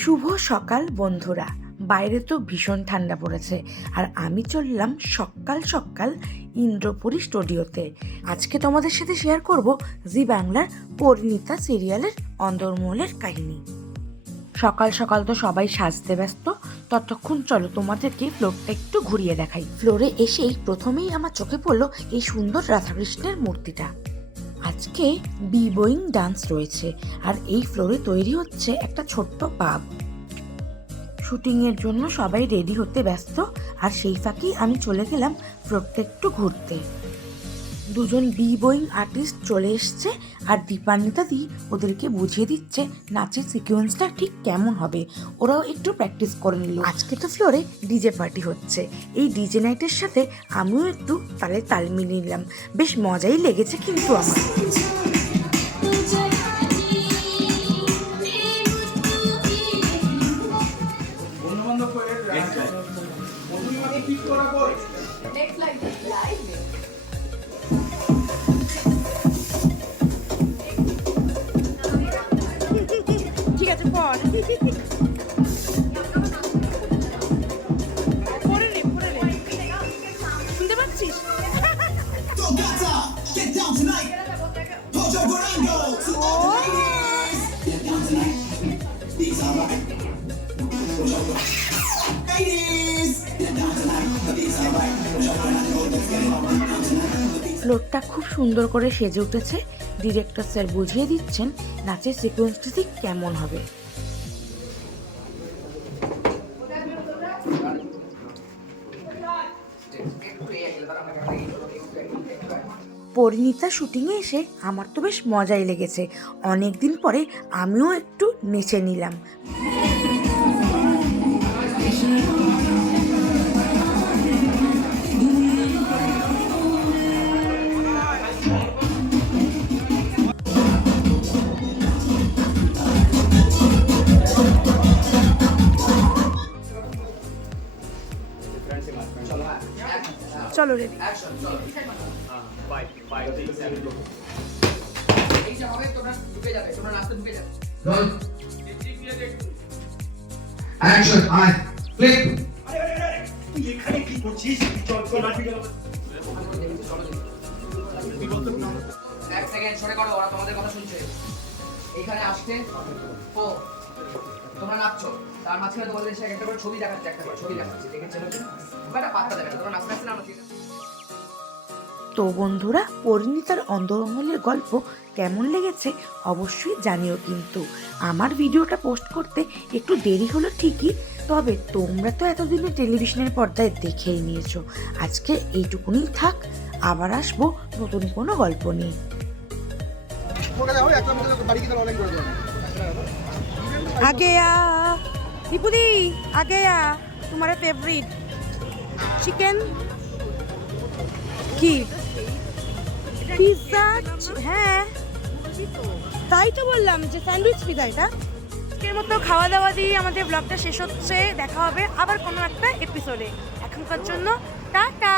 শুভ সকাল, বন্ধুরা। বাইরে তো ভীষণ ঠান্ডা পড়েছে, আর আমি চললাম সকাল সকাল ইন্দ্রপুরী স্টুডিওতে। আজকে তোমাদের সাথে শেয়ার করব জি বাংলার পরিণীতা সিরিয়ালের অন্দরমহলের কাহিনী। সকাল সকাল তো সবাই সাজতে ব্যস্ত ততক্ষণ চলো তোমাদেরকে ফ্লোরটা একটু ঘুরিয়ে দেখাই। ফ্লোরে এসেই প্রথমেই আমার চোখে পড়ল এই সুন্দর রাধাকৃষ্ণের মূর্তিটা। আজকে বি বোয়িং ডান্স রয়েছে আর এই ফ্লোরে তৈরি হচ্ছে একটা ছোট্ট পাব শুটিংয়ের জন্য সবাই রেডি হতে ব্যস্ত আর সেই ফাঁকেই আমি চলে গেলাম ফ্লোরটা একটু ঘুরতে। দুজন বি বোয়িং আর্টিস্ট চলে এসছে আর দীপান্বিতা দি ওদেরকে বুঝিয়ে দিচ্ছে নাচের সিকোয়েন্সটা ঠিক কেমন হবে। ওরাও একটু প্র্যাকটিস করে নিল। আজকে তো ফ্লোরে ডিজে পার্টি হচ্ছে। এই ডিজে নাইটের সাথে আমিও একটু তালে তাল মিলিয়ে নিলাম। বেশ মজাই লেগেছে কিন্তু আমার। ঠিক Down tonight. ফ্লোরটা খুব সুন্দর করে সেজে উঠেছে ডিরেক্টর স্যার বুঝিয়ে দিচ্ছেন নাচের সিকোয়েন্সটা ঠিক কেমন হবে। পরিণীতা শুটিংয়ে এসে আমার তো বেশ মজাই লেগেছে। অনেকদিন পরে আমিও একটু নেচে নিলাম। চলো রেডি. এক সেকেন্ড, সরে করো, ওরা তোমাদের কথা শুনছে এইখানে আসছে ও, তোমরা নাচছো তার মাঝখানে তোমাদের এসে একটা করে ছবি দেখাচ্ছে একটা করে ছবি দেখাচ্ছে দেখেছিল পাত্তা তখন আস্তে আস্তে আমরা তো বন্ধুরা পরিণীতার অন্দরঙ্গলের গল্প কেমন লেগেছে অবশ্যই জানিও কিন্তু। আমার ভিডিওটা পোস্ট করতে একটু দেরি হলো ঠিকই তবে তোমরা তো এতদিনে টেলিভিশনের পর্দায় দেখেই নিয়েছো। আজকে এইটুকুনি থাক আবার আসব নতুন কোনো গল্প নিয়ে। আগে আ দীপুদি আগে তোমার ফেভারিট চিকেন কি? পিৎজা হ্যাঁ। তাই তো বললাম যে স্যান্ডউইচ পিজা এটা। আজকের মতো খাওয়া দাওয়া দিয়ে আমাদের ব্লগটা শেষ হচ্ছে। দেখা হবে আবার কোনো একটা এপিসোডে এখনকার জন্য টাটা।